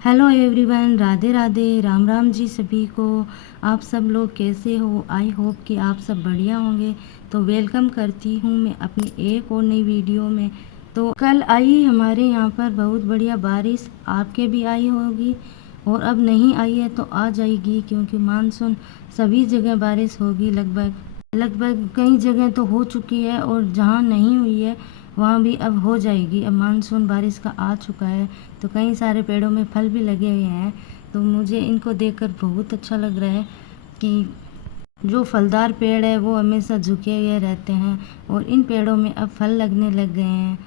Hello everyone, Radhe Radhe, Ram Ram ji सभी को। आप सब लोग कैसे हो? आई होप कि आप सब बढ़िया होंगे। तो वेलकम करती हूँ मैं अपनी एक और नई वीडियो में। तो कल आई हमारे यहाँ पर बहुत बढ़िया बारिश, आपके भी आई होगी और अब नहीं आई है तो आ जाएगी, क्योंकि मानसून सभी जगह बारिश होगी। लगभग लगभग कई जगह तो हो चुकी है और जहाँ नहीं हुई है वहाँ भी अब हो जाएगी। अब मानसून बारिश का आ चुका है तो कई सारे पेड़ों में फल भी लगे हुए हैं। तो मुझे इनको देखकर बहुत अच्छा लग रहा है कि जो फलदार पेड़ है वो हमेशा झुके हुए रहते हैं और इन पेड़ों में अब फल लगने लग गए हैं।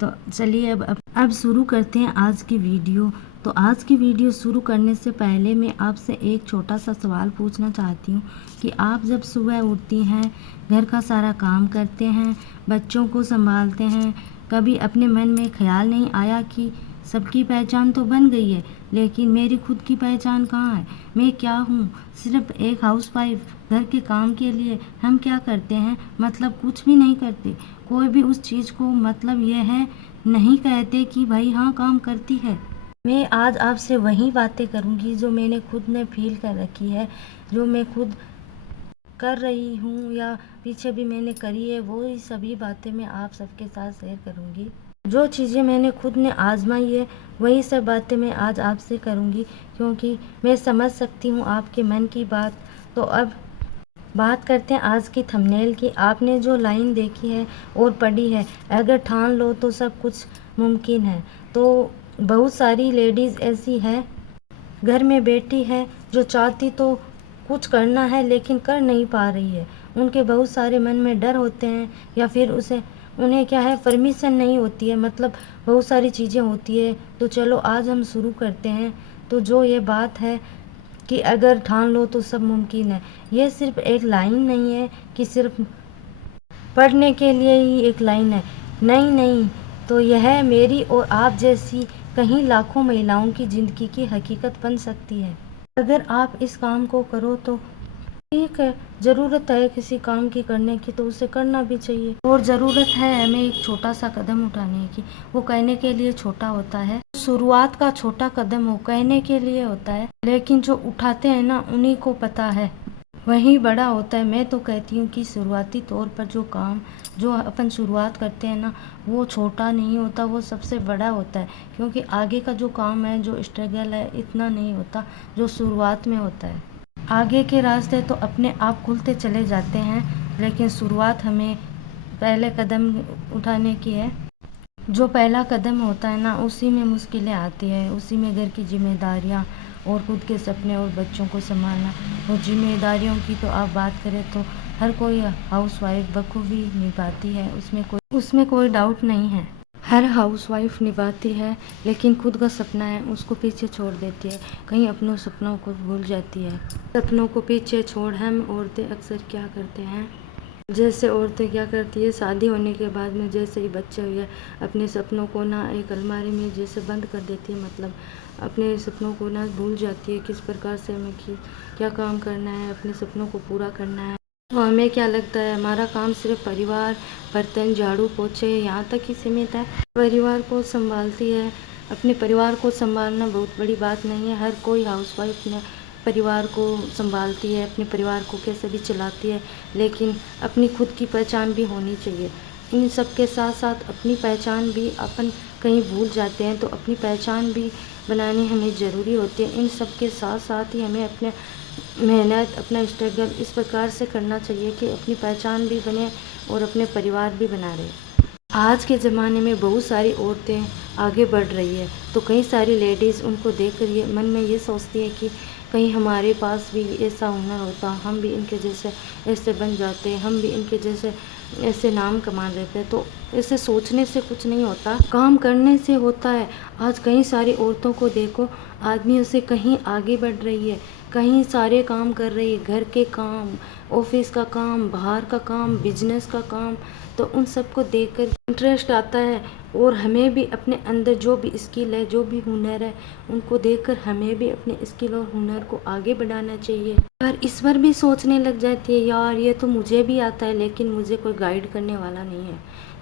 तो चलिए अब शुरू करते हैं आज की वीडियो। तो आज की वीडियो शुरू करने से पहले मैं आपसे एक छोटा सा सवाल पूछना चाहती हूँ कि आप जब सुबह उठती हैं, घर का सारा काम करते हैं, बच्चों को संभालते हैं, कभी अपने मन में ख्याल नहीं आया कि सबकी पहचान तो बन गई है, लेकिन मेरी खुद की पहचान कहाँ है? मैं क्या हूँ? सिर्फ एक हाउसवाइफ। घर के काम के लिए हम क्या करते हैं? मतलब कुछ भी नहीं करते। कोई भी उस चीज़ को मतलब यह है नहीं कहते कि भाई हाँ काम करती है। मैं आज आपसे वही बातें करूँगी जो मैंने खुद ने फील कर रखी है, जो मैं खुद कर रही हूँ या पीछे भी मैंने करी है। वो ही सभी बातें मैं आप सबके साथ शेयर करूँगी। जो चीज़ें मैंने खुद ने आजमाई है वही सब बातें मैं आज आपसे करूँगी, क्योंकि मैं समझ सकती हूँ आपके मन की बात। तो अब बात करते हैं आज की थंबनेल की। आपने जो लाइन देखी है और पढ़ी है, अगर ठान लो तो सब कुछ मुमकिन है। तो बहुत सारी लेडीज़ ऐसी है घर में बैठी है जो चाहती तो कुछ करना है लेकिन कर नहीं पा रही है। उनके बहुत सारे मन में डर होते हैं या फिर उन्हें क्या है, परमिशन नहीं होती है। मतलब बहुत सारी चीज़ें होती है। तो चलो आज हम शुरू करते हैं। तो जो ये बात है कि अगर ठान लो तो सब मुमकिन है, ये सिर्फ एक लाइन नहीं है कि सिर्फ पढ़ने के लिए ही एक लाइन है। नहीं नहीं, तो यह मेरी और आप जैसी कहीं लाखों महिलाओं की ज़िंदगी की हकीकत बन सकती है। अगर आप इस काम को करो तो ठीक है, ज़रूरत है किसी काम की करने की तो उसे करना भी चाहिए। और ज़रूरत है हमें एक छोटा सा कदम उठाने की। वो कहने के लिए छोटा होता है, शुरुआत का छोटा कदम हो कहने के लिए होता है, लेकिन जो उठाते हैं ना उन्हीं को पता है वही बड़ा होता है। मैं तो कहती हूँ कि शुरुआती तौर पर जो काम जो अपन शुरुआत करते हैं ना वो छोटा नहीं होता, वो सबसे बड़ा होता है। क्योंकि आगे का जो काम है, जो स्ट्रगल है, इतना नहीं होता जो शुरुआत में होता है। आगे के रास्ते तो अपने आप खुलते चले जाते हैं, लेकिन शुरुआत हमें पहले कदम उठाने की है। जो पहला कदम होता है ना उसी में मुश्किलें आती है, उसी में घर की जिम्मेदारियाँ और खुद के सपने और बच्चों को संभालना। और जिम्मेदारियों की तो आप बात करें तो हर कोई हाउसवाइफ बखूबी निभाती है, उसमें कोई डाउट नहीं है। हर हाउसवाइफ निभाती है, लेकिन खुद का सपना है उसको पीछे छोड़ देती है, कहीं अपनों सपनों को भूल जाती है। सपनों को पीछे छोड़ हम औरतें अक्सर क्या करते हैं, जैसे औरतें क्या करती है शादी होने के बाद में जैसे ही बच्चे हुए अपने सपनों को ना एक अलमारी में जैसे बंद कर देती है। मतलब अपने सपनों को ना भूल जाती है किस प्रकार से हमें क्या काम करना है, अपने सपनों को पूरा करना है। तो हमें क्या लगता है हमारा काम सिर्फ परिवार, बर्तन, झाड़ू, पोछे यहाँ तक ही सीमित है। परिवार को संभालती है। अपने परिवार को संभालना बहुत बड़ी बात नहीं है। हर कोई हाउसवाइफ ने परिवार को संभालती है, अपने परिवार को कैसे भी चलाती है, लेकिन अपनी खुद की पहचान भी होनी चाहिए। इन सब के साथ साथ अपनी पहचान भी अपन कहीं भूल जाते हैं, तो अपनी पहचान भी बनानी हमें ज़रूरी होती है। इन सब के साथ साथ ही हमें अपने मेहनत, अपना स्ट्रगल इस प्रकार से करना चाहिए कि अपनी पहचान भी बने और अपने परिवार भी बना रहे। आज के ज़माने में बहुत सारी औरतें आगे बढ़ रही है, तो कई सारी लेडीज़ उनको देखकर ये मन में ये सोचती है कि कहीं हमारे पास भी ऐसा हुनर होता, हम भी इनके जैसे ऐसे बन जाते, हम भी इनके जैसे ऐसे नाम कमा लेते। तो ऐसे सोचने से कुछ नहीं होता, काम करने से होता है। आज कई सारी औरतों को देखो, आदमियों से कहीं आगे बढ़ रही है, कहीं सारे काम कर रही है, घर के काम, ऑफिस का काम, बाहर का काम, बिजनेस का काम। तो उन सबको देखकर इंटरेस्ट आता है और हमें भी अपने अंदर जो भी स्किल है, जो भी हुनर है, उनको देखकर हमें भी अपने स्किल और हुनर को आगे बढ़ाना चाहिए। पर इस बार भी सोचने लग जाती है यार ये तो मुझे भी आता है लेकिन मुझे कोई गाइड करने वाला नहीं है।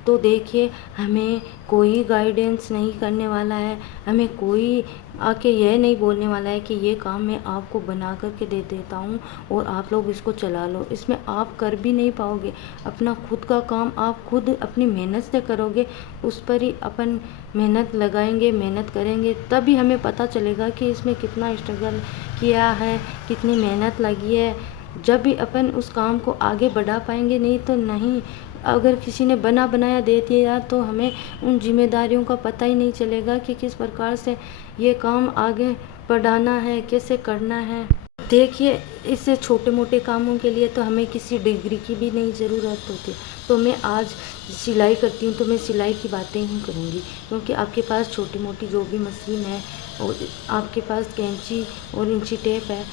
तो देखिए हमें कोई गाइडेंस नहीं करने वाला है, हमें कोई आके यह नहीं बोलने वाला है कि ये काम मैं आपको बना करके दे देता हूँ और आप लोग इसको चला लो। इसमें आप कर भी नहीं पाओगे। अपना खुद का काम आप खुद अपनी मेहनत से करोगे, उस पर ही अपन मेहनत लगाएंगे, मेहनत करेंगे, तभी हमें पता चलेगा कि इसमें कितना स्ट्रगल किया है, कितनी मेहनत लगी है। जब भी अपन उस काम को आगे बढ़ा पाएंगे, नहीं तो नहीं। अगर किसी ने बना बनाया दे दिया तो हमें उन जिम्मेदारियों का पता ही नहीं चलेगा कि किस प्रकार से ये काम आगे बढ़ाना है, कैसे करना है। देखिए इससे छोटे मोटे कामों के लिए तो हमें किसी डिग्री की भी नहीं ज़रूरत होती। तो मैं आज सिलाई करती हूँ तो मैं सिलाई की बातें ही करूँगी, क्योंकि आपके पास छोटी मोटी जो भी मशीन है और आपके पास कैंची और इंची टेप है,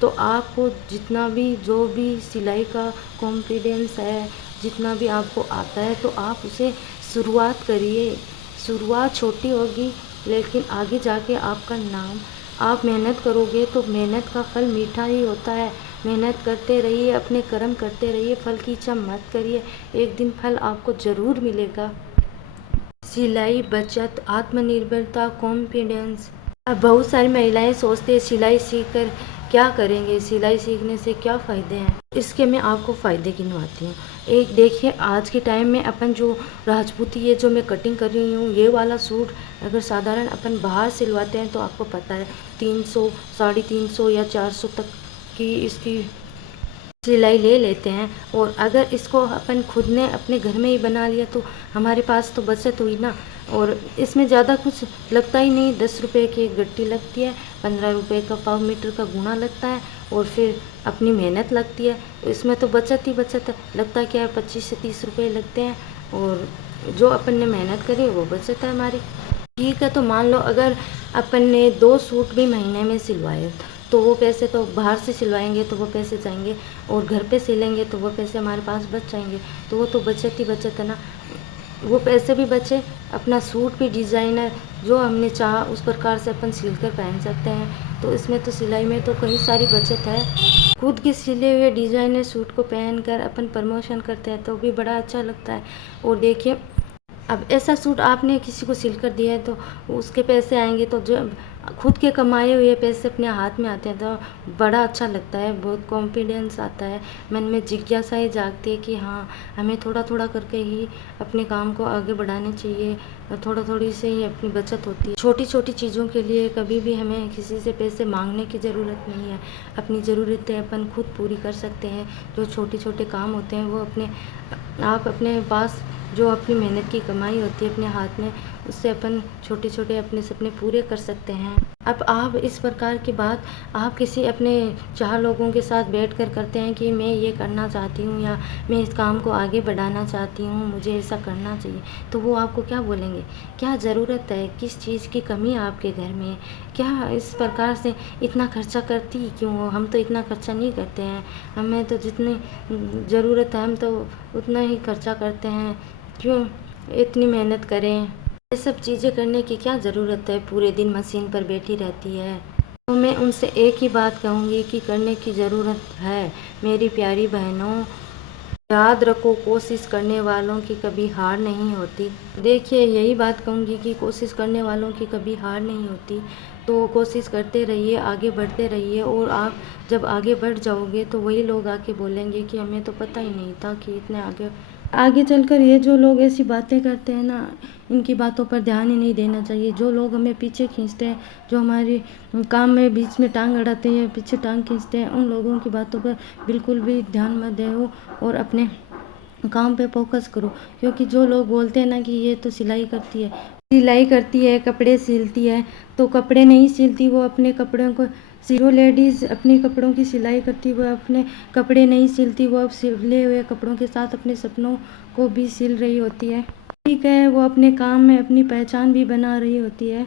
तो आपको जितना भी जो भी सिलाई का कॉन्फिडेंस है, जितना भी आपको आता है, तो आप उसे शुरुआत करिए। शुरुआत छोटी होगी लेकिन आगे जाके आपका नाम, आप मेहनत करोगे तो मेहनत का फल मीठा ही होता है। मेहनत करते रहिए, अपने कर्म करते रहिए, फल की इच्छा मत करिए, एक दिन फल आपको ज़रूर मिलेगा। सिलाई, बचत, आत्मनिर्भरता, कॉन्फिडेंस। अब बहुत सारी महिलाएं सोचते हैं सिलाई सीख कर क्या करेंगे, सिलाई सीखने से क्या फ़ायदे हैं। इसके मैं आपको फ़ायदे गिनवाती हूँ। एक देखिए, आज के टाइम में अपन जो राजपूती, ये जो मैं कटिंग कर रही हूँ, ये वाला सूट अगर साधारण अपन बाहर सिलवाते हैं तो आपको पता है 300, 350 या 400 तक की इसकी सिलाई ले लेते हैं। और अगर इसको अपन खुद ने अपने घर में ही बना लिया तो हमारे पास तो बचत हुई ना। और इसमें ज़्यादा कुछ लगता ही नहीं, 10 रुपये की एक गट्टी लगती है, 15 रुपये का पाव मीटर का गुना लगता है और फिर अपनी मेहनत लगती है। तो इसमें तो बचत ही बचत है। लगता क्या है, 25 से 30 रुपये लगते हैं और जो अपन ने मेहनत करी वो बचत है हमारी। ठीक है, तो मान लो अगर अपन ने 2 सूट भी महीने में सिलवाए तो वो पैसे तो बाहर से सिलवाएंगे तो वो पैसे जाएंगे, और घर पे सिलेंगे तो वो पैसे हमारे पास बच जाएंगे। तो वो तो बचत ही बचत है ना। वो पैसे भी बचे, अपना सूट भी डिज़ाइनर जो हमने चाहा उस प्रकार से अपन सिल कर पहन सकते हैं। तो इसमें तो सिलाई में तो कई सारी बचत है। खुद के सिले हुए डिज़ाइनर सूट को पहनकर अपन प्रमोशन करते हैं तो भी बड़ा अच्छा लगता है। और देखिए, अब ऐसा सूट आपने किसी को सिल कर दिया है तो उसके पैसे आएंगे, तो जो खुद के कमाए हुए पैसे अपने हाथ में आते हैं तो बड़ा अच्छा लगता है, बहुत कॉन्फिडेंस आता है, मन में जिज्ञासा ही जागती है कि हाँ, हमें थोड़ा थोड़ा करके ही अपने काम को आगे बढ़ाने चाहिए। थोड़ा थोड़ी से ही अपनी बचत होती है। छोटी छोटी चीज़ों के लिए कभी भी हमें किसी से पैसे मांगने की ज़रूरत नहीं है। अपनी ज़रूरतें अपन खुद पूरी कर सकते हैं। जो छोटे छोटे काम होते हैं वो आप अपने पास, जो अपनी मेहनत की कमाई होती है अपने हाथ में, उससे अपन छोटे छोटे अपने सपने पूरे कर सकते हैं। अब आप इस प्रकार की बात आप किसी अपने 4 लोगों के साथ बैठकर करते हैं कि मैं ये करना चाहती हूँ या मैं इस काम को आगे बढ़ाना चाहती हूँ, मुझे ऐसा करना चाहिए, तो वो आपको क्या बोलेंगे, क्या ज़रूरत है, किस चीज़ की कमी है आपके घर में, क्या इस प्रकार से इतना खर्चा करती क्यों हो। हम तो इतना खर्चा नहीं करते हैं, हमें तो जितनी ज़रूरत है हम तो उतना ही खर्चा करते हैं, क्यों इतनी मेहनत करें। ये सब चीज़ें करने की क्या ज़रूरत है, पूरे दिन मशीन पर बैठी रहती है। तो मैं उनसे एक ही बात कहूँगी कि करने की ज़रूरत है। मेरी प्यारी बहनों, याद रखो, कोशिश करने वालों की कभी हार नहीं होती। देखिए, यही बात कहूँगी कि कोशिश करने वालों की कभी हार नहीं होती। तो कोशिश करते रहिए, आगे बढ़ते रहिए, और आप जब आगे बढ़ जाओगे तो वही लोग आके बोलेंगे कि हमें तो पता ही नहीं था कि इतने आगे आगे चलकर ये जो लोग ऐसी बातें करते हैं ना, इनकी बातों पर ध्यान ही नहीं देना चाहिए। जो लोग हमें पीछे खींचते हैं, जो हमारे काम में बीच में टांग अड़ाते हैं, पीछे टांग खींचते हैं, उन लोगों की बातों पर बिल्कुल भी ध्यान मत दो और अपने काम पे फोकस करो। क्योंकि जो लोग बोलते हैं ना कि ये तो सिलाई करती है, कपड़े सिलती है, तो कपड़े नहीं सिलती, वो अपने कपड़ों को, जो लेडीज़ अपने कपड़ों की सिलाई करती है वो अपने कपड़े नहीं सिलती, वो अब सिले हुए कपड़ों के साथ अपने सपनों को भी सिल रही होती है। ठीक है, वो अपने काम में अपनी पहचान भी बना रही होती है।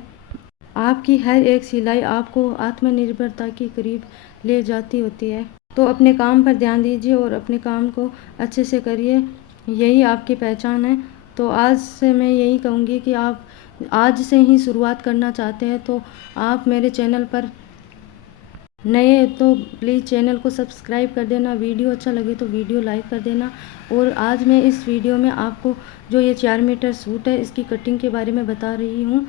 आपकी हर एक सिलाई आपको आत्मनिर्भरता के करीब ले जाती होती है। तो अपने काम पर ध्यान दीजिए और अपने काम को अच्छे से करिए, यही आपकी पहचान है। तो आज से मैं यही कहूँगी कि आप आज से ही शुरुआत करना चाहते हैं तो आप मेरे चैनल पर नए तो प्लीज़ चैनल को सब्सक्राइब कर देना, वीडियो अच्छा लगे तो वीडियो लाइक कर देना। और आज मैं इस वीडियो में आपको जो ये 4 मीटर सूट है इसकी कटिंग के बारे में बता रही हूँ।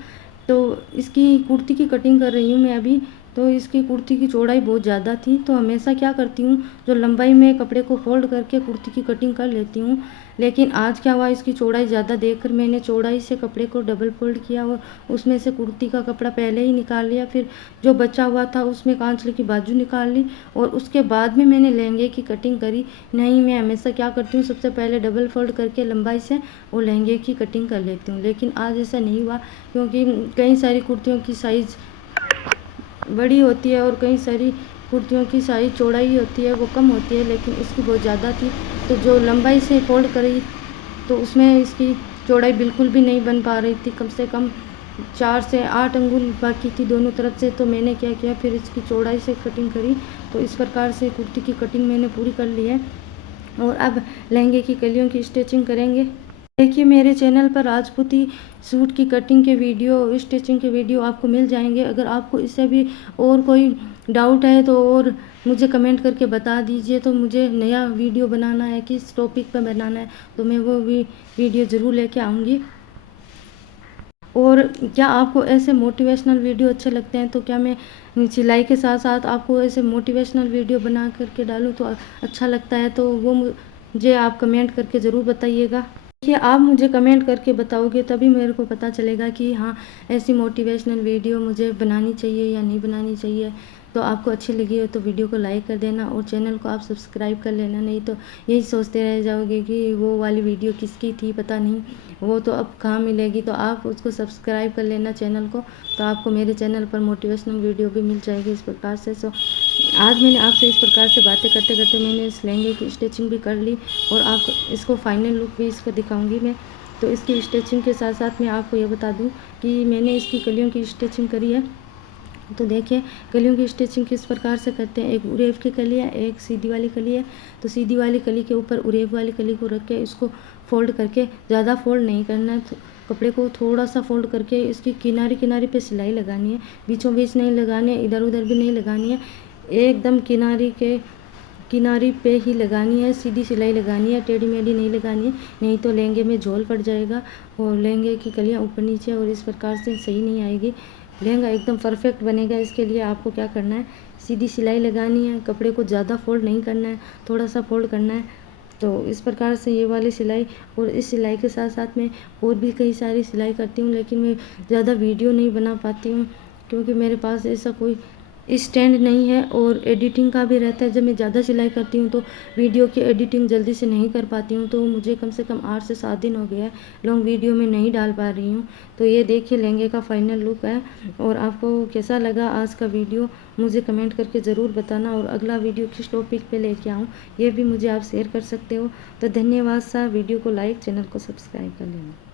तो इसकी कुर्ती की कटिंग कर रही हूँ मैं अभी। तो इसकी कुर्ती की चौड़ाई बहुत ज़्यादा थी, तो हमेशा क्या करती हूँ, जो लंबाई में कपड़े को फोल्ड करके कुर्ती की कटिंग कर लेती हूँ। लेकिन आज क्या हुआ, इसकी चौड़ाई ज़्यादा देखकर मैंने चौड़ाई से कपड़े को डबल फोल्ड किया और उसमें से कुर्ती का कपड़ा पहले ही निकाल लिया। फिर जो बचा हुआ था उसमें कांचले की बाजू निकाल ली और उसके बाद में मैंने लहंगे की कटिंग करी। नहीं, मैं हमेशा क्या करती हूँ, सबसे पहले डबल फोल्ड करके लंबाई से और लहंगे की कटिंग कर लेती हूँ। लेकिन आज ऐसा नहीं हुआ, क्योंकि कई सारी कुर्तियों की साइज़ बड़ी होती है और कई सारी कुर्तियों की साइज़ चौड़ाई होती है वो कम होती है, लेकिन इसकी बहुत ज़्यादा थी। तो जो लंबाई से फोल्ड करी तो उसमें इसकी चौड़ाई बिल्कुल भी नहीं बन पा रही थी, कम से कम 4 से 8 अंगुल बाकी थी दोनों तरफ से। तो मैंने क्या किया, फिर इसकी चौड़ाई से कटिंग करी। तो इस प्रकार से कुर्ती की कटिंग मैंने पूरी कर ली है और अब लहंगे की कलियों की स्टिचिंग करेंगे। देखिए, मेरे चैनल पर राजपूती सूट की कटिंग के वीडियो, स्टिचिंग के वीडियो आपको मिल जाएंगे। अगर आपको इससे भी और कोई डाउट है तो और मुझे कमेंट करके बता दीजिए, तो मुझे नया वीडियो बनाना है, किस टॉपिक पर बनाना है, तो मैं वो वीडियो ज़रूर लेके आऊँगी। और क्या आपको ऐसे मोटिवेशनल वीडियो अच्छे लगते हैं, तो क्या मैं सिलाई के साथ साथ आपको ऐसे मोटिवेशनल वीडियो बना करके डालूँ तो अच्छा लगता है, तो वो मुझे आप कमेंट करके ज़रूर बताइएगा। देखिए, आप मुझे कमेंट करके बताओगे तभी मेरे को पता चलेगा कि हाँ, ऐसी मोटिवेशनल वीडियो मुझे बनानी चाहिए या नहीं बनानी चाहिए। तो आपको अच्छी लगी हो तो वीडियो को लाइक कर देना और चैनल को आप सब्सक्राइब कर लेना, नहीं तो यही सोचते रह जाओगे कि वो वाली वीडियो किसकी थी, पता नहीं, वो तो अब कहाँ मिलेगी। तो आप उसको सब्सक्राइब कर लेना चैनल को, तो आपको मेरे चैनल पर मोटिवेशनल वीडियो भी मिल जाएगी इस प्रकार से। सो आज मैंने आपसे इस प्रकार से बातें करते करते मैंने इस लहंगे की स्टिचिंग भी कर ली और आप इसको फाइनल लुक भी इसका दिखाऊंगी मैं। तो इसकी स्टिचिंग के साथ साथ मैं आपको ये बता दूं कि मैंने इसकी कलियों की स्टिचिंग करी है। तो देखिए, कलियों की स्टिचिंग किस प्रकार से करते हैं। एक उरेब की कली है, एक सीधी वाली कली है। तो सीधी वाली कली के ऊपर उरेब वाली कली को रख के इसको फोल्ड करके, ज़्यादा फोल्ड नहीं करना है, कपड़े को थोड़ा सा फोल्ड करके इसकी किनारे किनारे पे सिलाई लगानी है, बीचों बीच नहीं लगानी है, इधर उधर भी नहीं लगानी है, एकदम किनारी पे ही लगानी है, सीधी सिलाई लगानी है, टेढ़ी मेढ़ी नहीं लगानी है, नहीं तो लहंगे में झोल पड़ जाएगा और लहंगे की कलियाँ ऊपर नीचे और इस प्रकार से सही नहीं आएगी। लहंगा एकदम परफेक्ट बनेगा। इसके लिए आपको क्या करना है, सीधी सिलाई लगानी है, कपड़े को ज़्यादा फोल्ड नहीं करना है, थोड़ा सा फोल्ड करना है। तो इस प्रकार से ये वाली सिलाई, और इस सिलाई के साथ साथ मैं और भी कई सारी सिलाई करती हूँ, लेकिन मैं ज़्यादा वीडियो नहीं बना पाती हूँ क्योंकि मेरे पास ऐसा कोई स्टैंड नहीं है और एडिटिंग का भी रहता है। जब मैं ज़्यादा सिलाई करती हूँ तो वीडियो की एडिटिंग जल्दी से नहीं कर पाती हूँ, तो मुझे कम से कम 8 से 7 दिन हो गया है लॉन्ग वीडियो में नहीं डाल पा रही हूँ। तो ये देखिए लहंगे का फाइनल लुक है। और आपको कैसा लगा आज का वीडियो मुझे कमेंट करके ज़रूर बताना, और अगला वीडियो किस टॉपिक पे लेके आऊँ ये भी मुझे आप शेयर कर सकते हो। तो धन्यवाद सा, वीडियो को लाइक, चैनल को सब्सक्राइब कर लेना।